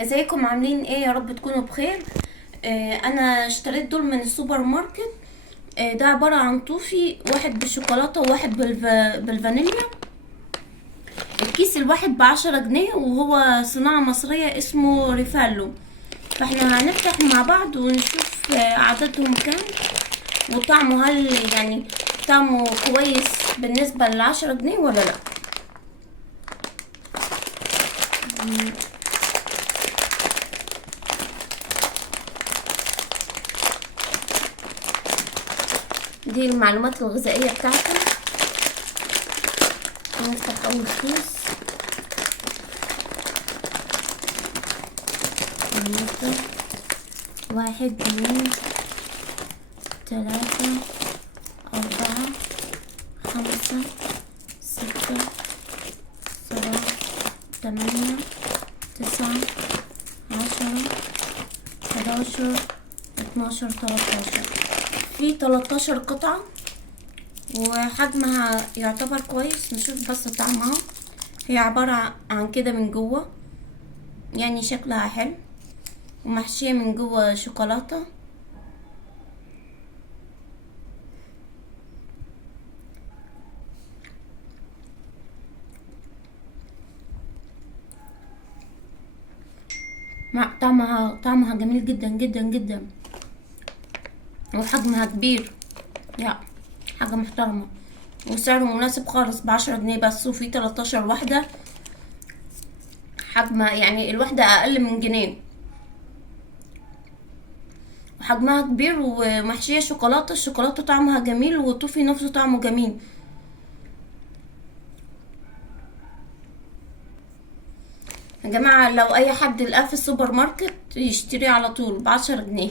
ازيكم عاملين ايه؟ يا رب تكونوا بخير. انا اشتريت دول من السوبر ماركت. ده عبارة عن طوفي، واحد بالشوكولاتة وواحد بالفانيليا. الكيس الواحد ب10 جنيه، وهو صناعة مصرية اسمه ريفالو. فاحنا هنفتح مع بعض ونشوف عددهم كام وطعمه، هل يعني طعمه كويس بالنسبة ل10 جنيه ولا لا. دي المعلومات الغذائية بتاعته. نفتح اول كيس ونبدأ. 1 2 3 4 5 6 7 8 9 10 11 12 13. في 13 قطعة وحجمها يعتبر كويس. نشوف بس طعمها. هي عبارة عن كده من جوه، يعني شكلها حلو، ومحشية من جوه شوكولاتة. مع طعمها جميل جدا جدا جدا، وحجمها كبير، يا حاجة محترمة، وسعره مناسب خالص ب10 جنيه بس. وفي 13 واحدة، حجمها يعني الواحدة أقل من جنيه، وحجمها كبير ومحشية شوكولاتة. الشوكولاتة طعمها جميل، والطوفي نفسه طعمه جميل. يا جماعة، لو أي حد لقاه في السوبر ماركت يشتريه على طول ب10 جنيه.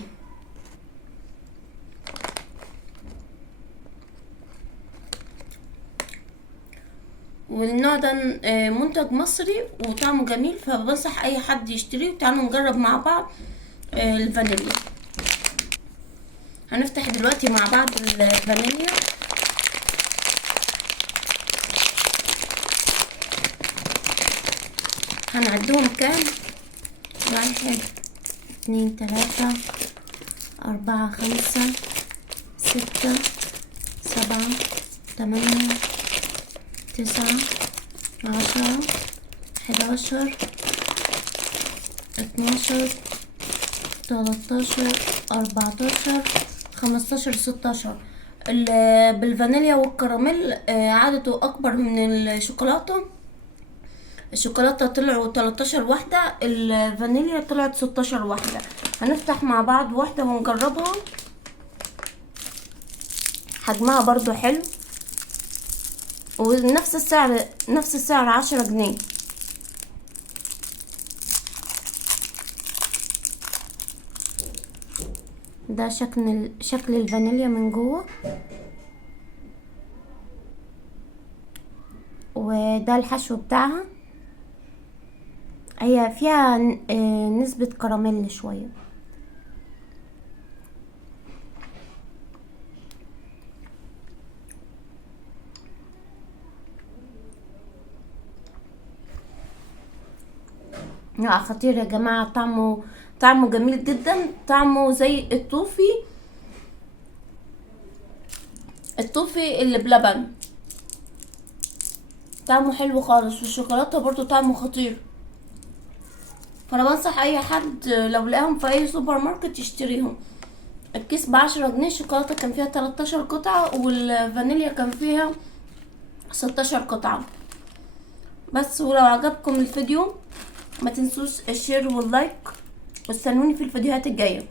والنوع ده منتج مصري وطعمه جميل، فبنصح اي حد يشتريه. وتعالوا نجرب مع بعض الفانيليا. هنفتح دلوقتي مع بعض الفانيليا. هنعدهم كام؟ 1 2 3 4 5 6 7 8 9 10 11 12 13 14 15 16. بالفانيليا والكراميل عدده اكبر من الشوكولاتة. الشوكولاتة طلعوا 13 واحدة، الفانيليا طلعت 16 واحدة. هنفتح مع بعض واحدة ونجربها. حجمها برضو حلو، ونفس السعر، نفس السعر 10 جنيه. ده شكل الفانيليا من جوه، وده الحشو بتاعها. هي فيها نسبة كراميل شوية. لا، خطير يا جماعة. طعمه جميل جدا. طعمه زي الطوفي اللي بلبن. طعمه حلو خالص، والشوكولاتة برضو طعمه خطير. فانا بنصح اي حد لو لقاهم في اي سوبر ماركت يشتريهم. الكيس ب10 جنيه. الشوكولاتة كان فيها 13 قطعة، والفانيليا كان فيها 16 قطعة بس. ولو عجبكم الفيديو ما تنسوش الشير واللايك، واستنوني في الفيديوهات الجاية.